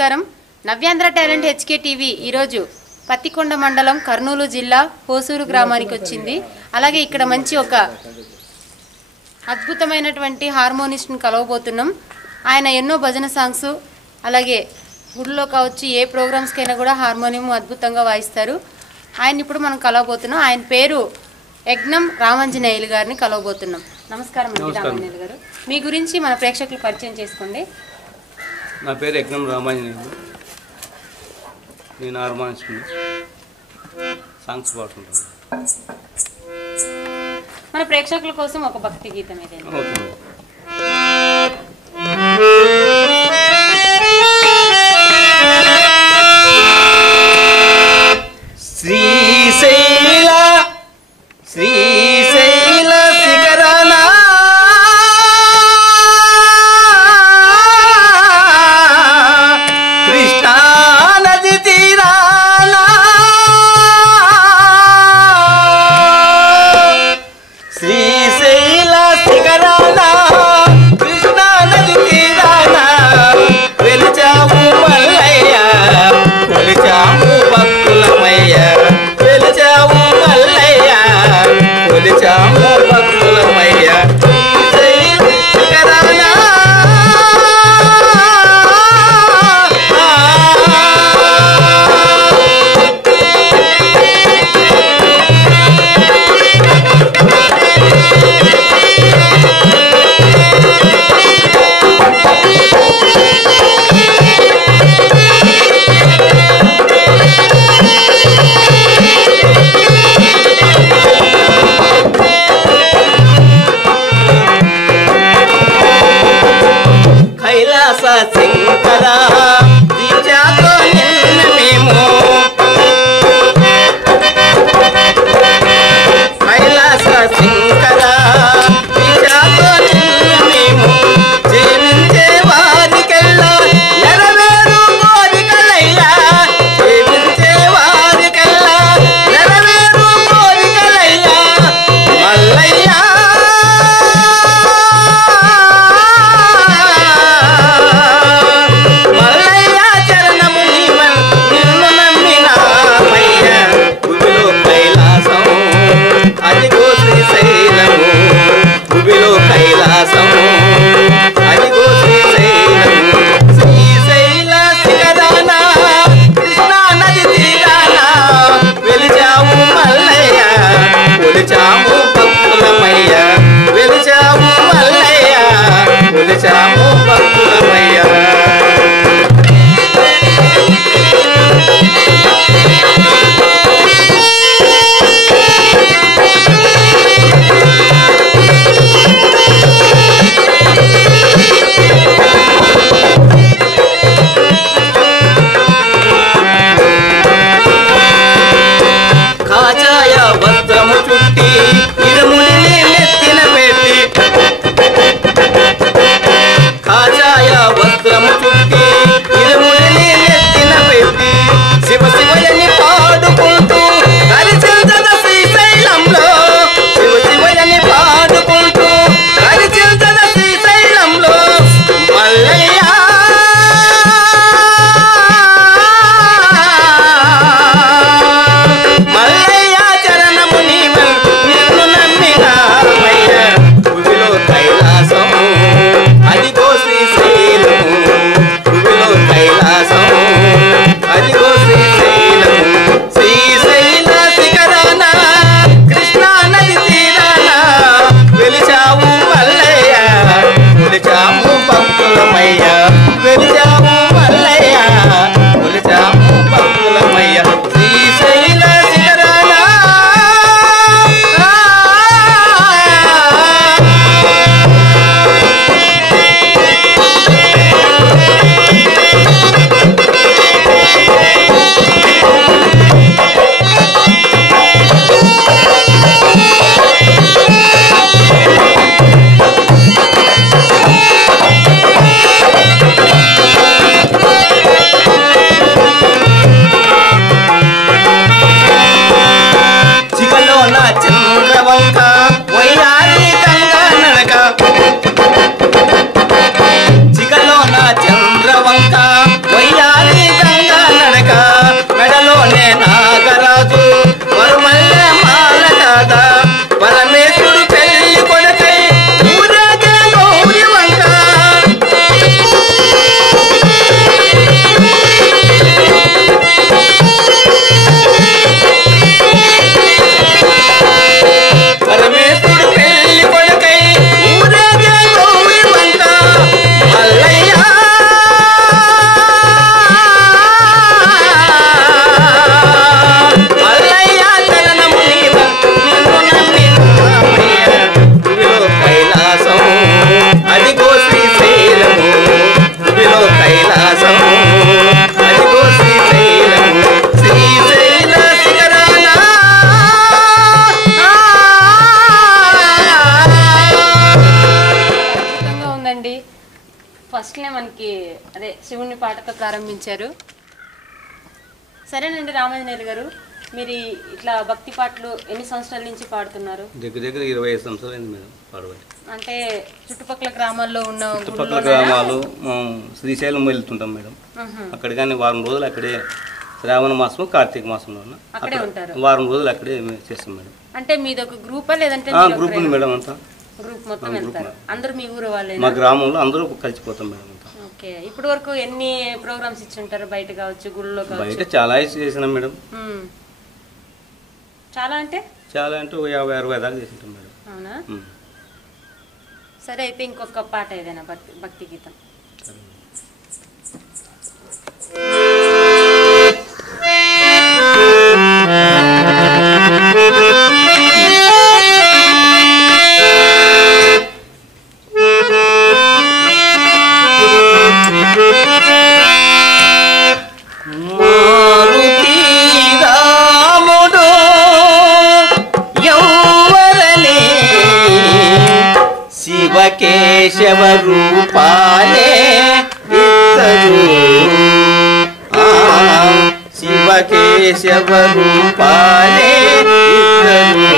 నమస్కారం. నవ్యాంధ్ర talent HK TV ఈరోజు పత్తికొండ మండలం కర్నూలు జిల్లా హోసూరు గ్రామానికి వచ్చింది. అలాగే ఇక్కడ మంచి ఒక అద్భుతమైనటువంటి హార్మోనిస్ట్ని కలవబోతున్నాం. ఆయన ఎన్నో భజన సాంగ్స్ అలాగే గుడిలో కావచ్చు ఏ ప్రోగ్రామ్స్కైనా కూడా హార్మోనియం అద్భుతంగా వాయిస్తారు. ఆయన ఇప్పుడు మనం కలవబోతున్నాం. ఆయన పేరు యజ్ఞం రామాంజనేయులు గారిని కలవబోతున్నాం. నమస్కారం అండి రామాంజనేయులు గారు. మీ గురించి మన ప్రేక్షకులు పరిచయం చేసుకోండి. నా పేరు యజ్ఞం రామాంజనేయులు. నేను హార్మోనిస్ట్ని, సాంగ్స్ పాడుతుంటాను. మన ప్రేక్షకుల కోసం ఒక భక్తి గీతం ఏదైనా. ఓకే. శ్రీశైల శ్రీశైల శిఖరాన కృష్ణా నది తీరాన శ్రీశైల శిఖరాన కృష్ణా నది తీరాన వెలిచాము మల్లయ్య, కొలిచాము భక్తులమయ్య, వెలిచాము మల్లయ్య, కొలిచాము భక్తులమయ్య. కైలాస శంకర దీక్షతో నిన్ను మేము, కైలాస శంకర దీక్షతో నిన్ను మేము, జీవించే వారికెల్లా నెరవేరు కోరికలయ్యా, జీవించే వారికెల్లా నెరవేరు కోరికలయ్యా మల్లయ్యా. వెలిచాము భక్తులమయ్య, వెలిచాము మల్లయ్య, వెలిచాము భక్తులమయ్య. కాచాయ వస్త్రము చుట్టి ఇరుముడిని నెత్తిన పెట్టి, కాచాయ వస్త్రము చుట్టి ఇరుముడిని నెత్తిన పెట్టి, శివ శివయని పాడుకుంటూ హరిచంద్ర శ్రీశైలంలో, శివ శివయని పాడుకుంటూ హరిచంద్ర శ్రీశైలంలో మల్లయ్య. మల్లయ్య చరణము నీవు నిన్ను నమ్మినామయ్య, భూమిలో కైలాసం అదిగో శ్రీశైలము, భూమిలో కైలాసం అదిగో శ్రీశైలము. పాటతో ప్రారంభించారు. సరేనండి రామాంజనేయులు గారు, మీరు ఇట్లా భక్తి పాటలు ఎన్ని సంవత్సరాల నుంచి పాడుతున్నారు? దగ్గర దగ్గర 25 సంవత్సరాలు అయింది మేడం పాడబట్టి. అంటే చుట్టుపక్కల గ్రామాల్లో ఉన్న చుట్టుపక్కల గ్రామాలు శ్రీశైలం వెళ్తుంటాం మేడం. అక్కడ కానీ వారం రోజులు అక్కడే, శ్రావణ మాసం కార్తీక మాసంలో అక్కడే ఉంటారు. వారం రోజులు అక్కడే చేస్తాం మేడం. అంటే మీది ఒక గ్రూపా లేదంటే గ్రూప్ ఉంది మేడం. అంతా గ్రూప్ మొత్తం వెళ్తారు. అందరూ మీ ఊరు వాళ్ళే? మా గ్రామంలో అందరూ కలిసిపోతాం మేడం. ఓకే. ఇప్పటి వరకు ఎన్ని ప్రోగ్రామ్స్ ఇచ్చుంటారు? బయట కావచ్చు, గుళ్ళో కావచ్చు? బయట చాలా చేసినాం మేడం. చాలా అంటే 50-60 దాకా చేసింటాం మేడం. అవునా? సరే, అయితే ఇంకొక పాట ఏదైనా భక్తి గీతం. కేశవ రూపాలే ఇద్దరు, శివ కేశవ రూపాలే ఇద్దరు.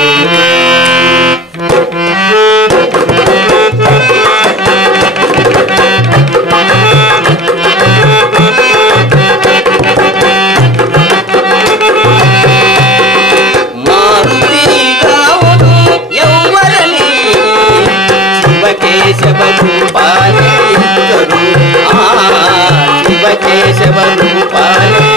కేశవ రూపాలే ఇద్దరు, శివ కేశవ రూపాలే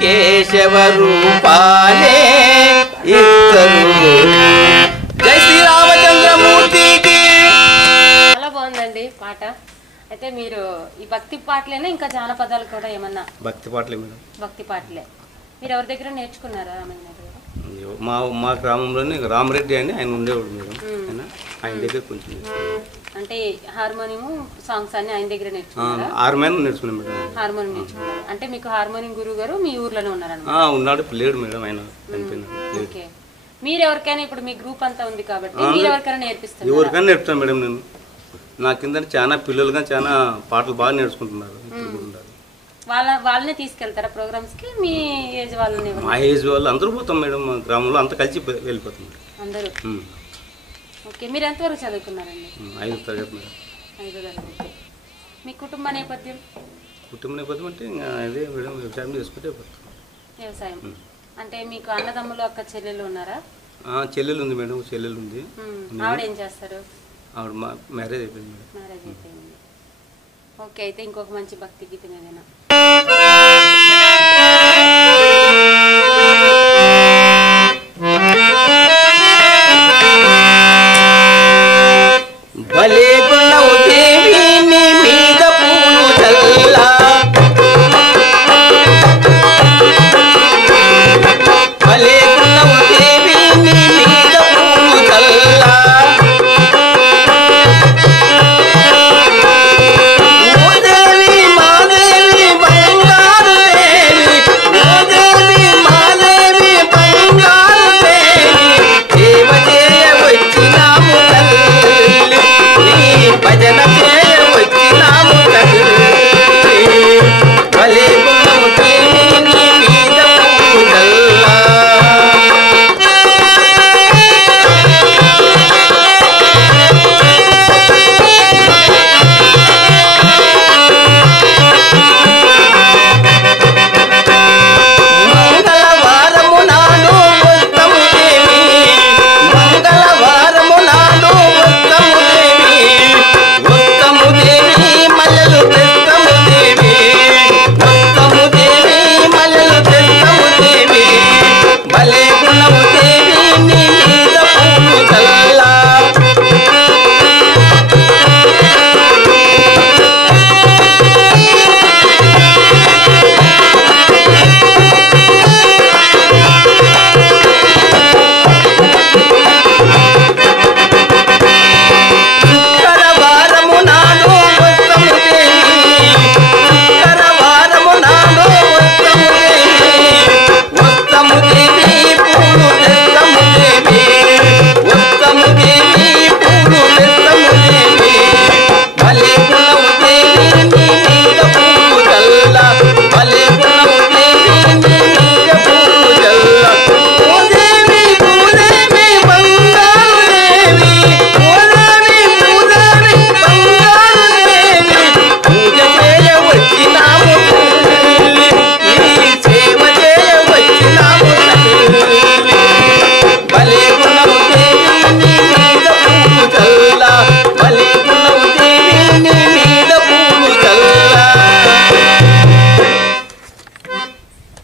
కేశవ రూపాలే ఇద్దరు. జై శ్రీరామచంద్రమూర్తికి. చాలా బాగుందండి పాట. అయితే మీరు ఈ భక్తి పాటలేనా ఇంకా జానపదాలు కూడా ఏమన్నా? భక్తి పాటలే మేడం. భక్తి పాటలే. మీరు ఎవరి దగ్గర నేర్చుకున్నారా రామయ్య గారు? మా గ్రామంలోనే రామరెడ్డి అని ఆయన ఉండేవాడు మేడం. ఆయన దగ్గర కొంచెం అంటే హార్మోనియం సాంగ్స్ అన్ని ఆయన దగ్గర నేర్చుకున్నారా? హార్మోనియం నేర్చుకున్నాం మేడం. హార్మోనియం నేర్చుకున్నారు. అంటే మీకు హార్మోనియం గురువు గారు మీ ఊర్లోనే ఉన్నారన్నమాట? ఉన్నాడు, లేడు మేడం, ఆయన చనిపోయినాడు. ఓకే. మీరు ఎవరికైనా ఇప్పుడు మీ గ్రూప్ అంతా ఉంది కాబట్టి మీరు ఎవరికైనా నేర్పిస్తారు? ఎవరికైనా నేర్పుతాను మేడం నేను. నా కింద చాలా పిల్లలు కానీ చాలా పాటలు బాగా నేర్చుకుంటున్నారు. వాళ్ళనే తీసుకెళ్తారా ప్రోగ్రామ్స్ కి? మీ ఏజ్ వాళ్ళని? మా ఏజ్ వాళ్ళు అందరూ పోతాం మేడం. మా గ్రామంలో అంతా కలిసి వెళ్ళిపోతాం అందరూ. ఓకే. మీరు ఎంతవరకు చదువుకున్నారండి? 5వ తరగతి మేడం. 5వ తరగతి. మీ కుటుంబ నేపథ్యం? కుటుంబ నేపథ్యం అంటే అదే మేడం, వ్యవసాయం చేసుకుంటే వ్యవసాయం. అంటే మీకు అన్నదమ్ములు అక్క చెల్లెలు ఉన్నారా? చెల్లెలు ఉంది మేడం, చెల్లెలు ఉంది. ఆవిడ ఏం చేస్తారు? ఆవిడ మ్యారేజ్ అయిపోయింది మేడం. మ్యారేజ్ అయిపోయింది. ఓకే. అయితే ఇంకొక మంచి భక్తి గీతం ఏదైనా?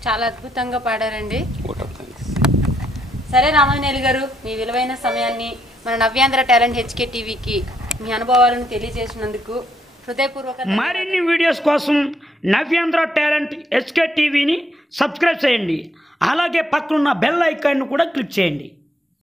చాలా అద్భుతంగా పాడారండి. సరే రామాంజనేయులు గారు, మీ విలువైన సమయాన్ని మన నవ్యాంధ్ర టాలెంట్ హెచ్కే టీవీకి మీ అనుభవాలను తెలియజేసినందుకు హృదయపూర్వక. మరిన్ని వీడియోస్ కోసం నవ్యాంధ్ర టాలెంట్ హెచ్కే టీవీని సబ్స్క్రైబ్ చేయండి. అలాగే పక్కనున్న బెల్ ఐకాన్ను కూడా క్లిక్ చేయండి.